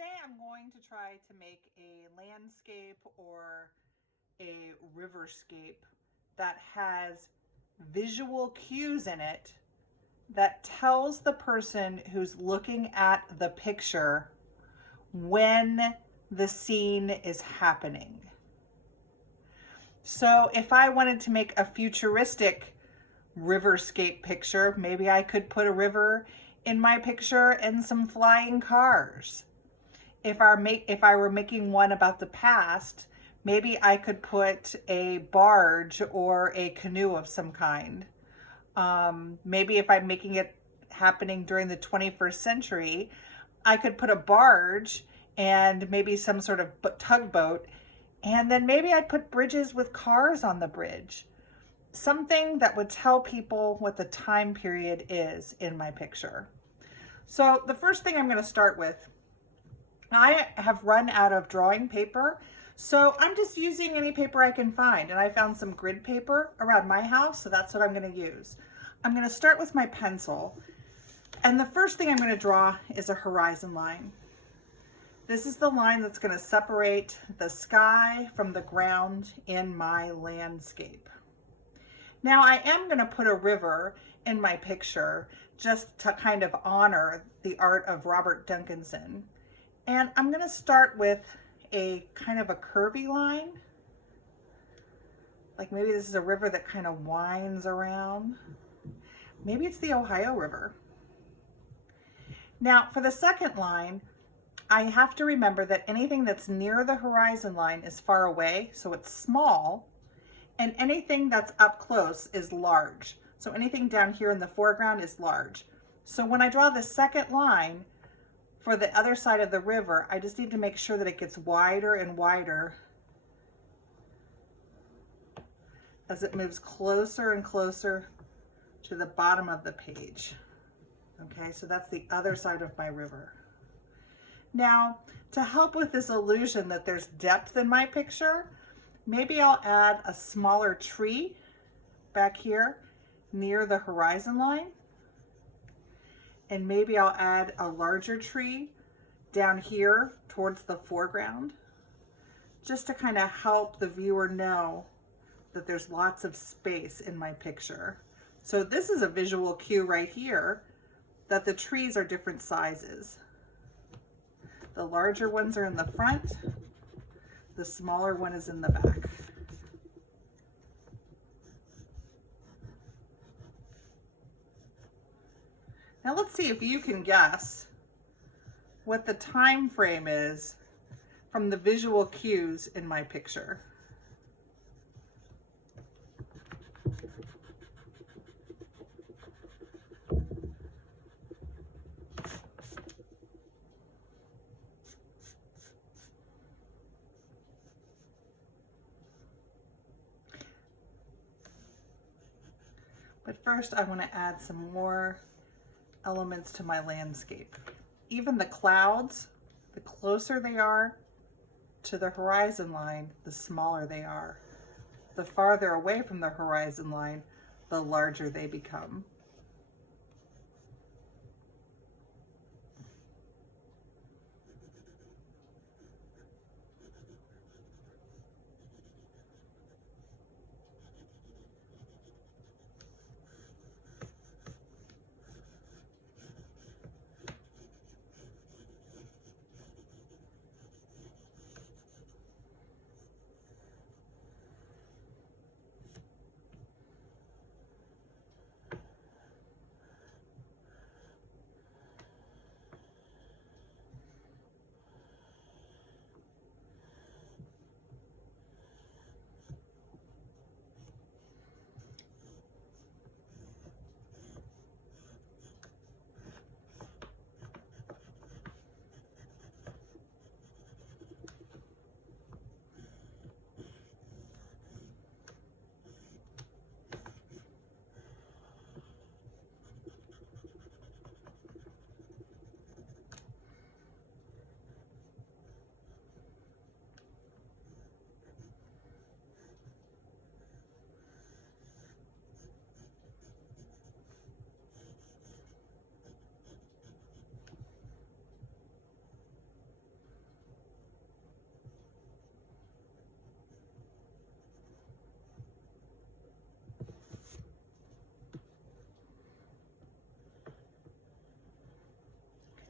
Today I'm going to try to make a landscape or a riverscape that has visual cues in it that tells the person who's looking at the picture when the scene is happening. So if I wanted to make a futuristic riverscape picture, maybe I could put a river in my picture and some flying cars. If I were making one about the past, maybe I could put a barge or a canoe of some kind. Maybe if I'm making it happening during the 21st century, I could put a barge and maybe some sort of tugboat, and then maybe I'd put bridges with cars on the bridge. Something that would tell people what the time period is in my picture. So the first thing I'm going to start with, I have run out of drawing paper, so I'm just using any paper I can find, and I found some grid paper around my house, so that's what I'm going to use. I'm going to start with my pencil, and the first thing I'm going to draw is a horizon line. This is the line that's going to separate the sky from the ground in my landscape. Now I am going to put a river in my picture just to kind of honor the art of Robert Duncanson. And I'm going to start with a kind of a curvy line. Like maybe this is a river that kind of winds around. Maybe it's the Ohio River. Now for the second line, I have to remember that anything that's near the horizon line is far away, so it's small, and anything that's up close is large. So anything down here in the foreground is large. So when I draw the second line for the other side of the river, I just need to make sure that it gets wider and wider as it moves closer and closer to the bottom of the page. Okay, so that's the other side of my river. Now, to help with this illusion that there's depth in my picture, maybe I'll add a smaller tree back here near the horizon line. And maybe I'll add a larger tree down here towards the foreground, just to kind of help the viewer know that there's lots of space in my picture. So this is a visual cue right here that the trees are different sizes. The larger ones are in the front, the smaller one is in the back. Now let's see if you can guess what the time frame is from the visual cues in my picture. But first I want to add some more elements to my landscape. Even the clouds, the closer they are to the horizon line, the smaller they are. The farther away from the horizon line, the larger they become.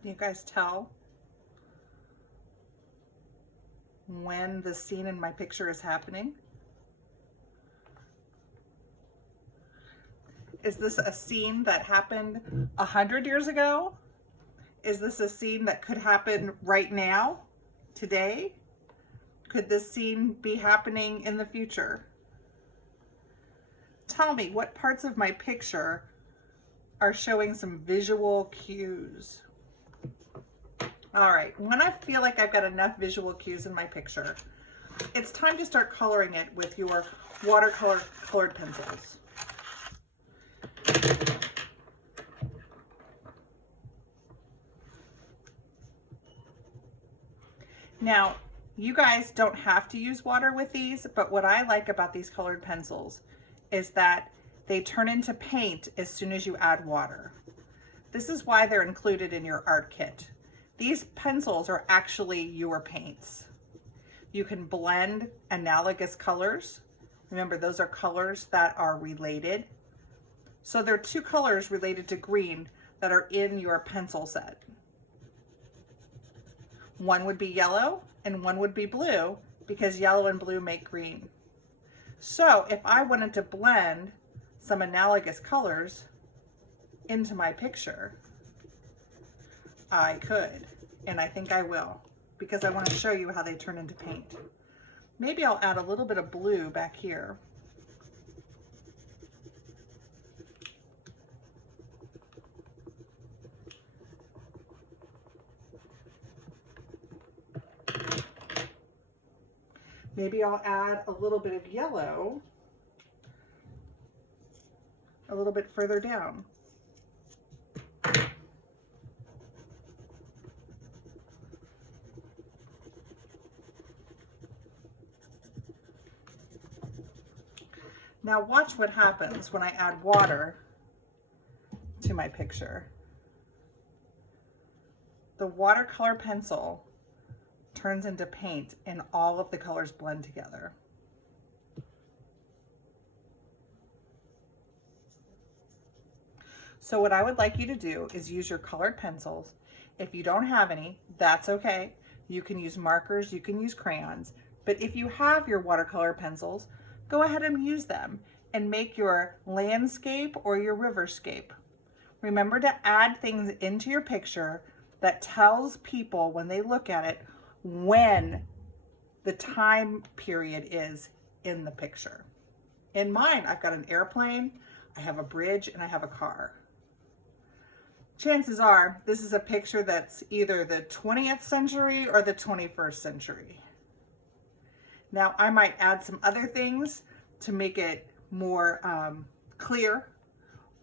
Can you guys tell when the scene in my picture is happening? Is this a scene that happened 100 years ago? Is this a scene that could happen right now, today? Could this scene be happening in the future? Tell me, what parts of my picture are showing some visual cues? All right, when I feel like I've got enough visual cues in my picture, it's time to start coloring it with your watercolor colored pencils. Now, you guys don't have to use water with these, but what I like about these colored pencils is that they turn into paint as soon as you add water. This is why they're included in your art kit. These pencils are actually your paints. You can blend analogous colors. Remember, those are colors that are related. So there are two colors related to green that are in your pencil set. One would be yellow and one would be blue, because yellow and blue make green. So if I wanted to blend some analogous colors into my picture, I could, and I think I will, because I want to show you how they turn into paint. Maybe I'll add a little bit of blue back here. Maybe I'll add a little bit of yellow a little bit further down. Now watch what happens when I add water to my picture. The watercolor pencil turns into paint and all of the colors blend together. So what I would like you to do is use your colored pencils. If you don't have any, that's okay. You can use markers, you can use crayons, but if you have your watercolor pencils, go ahead and use them and make your landscape or your riverscape. Remember to add things into your picture that tells people when they look at it when the time period is in the picture. In mine, I've got an airplane, I have a bridge, and I have a car. Chances are this is a picture that's either the 20th century or the 21st century. Now I might add some other things to make it more clear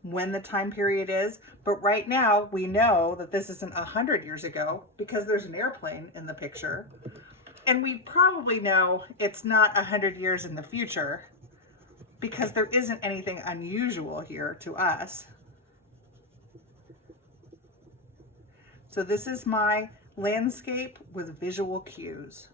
when the time period is, but right now we know that this isn't 100 years ago because there's an airplane in the picture, and we probably know it's not 100 years in the future because there isn't anything unusual here to us. So this is my landscape with visual cues.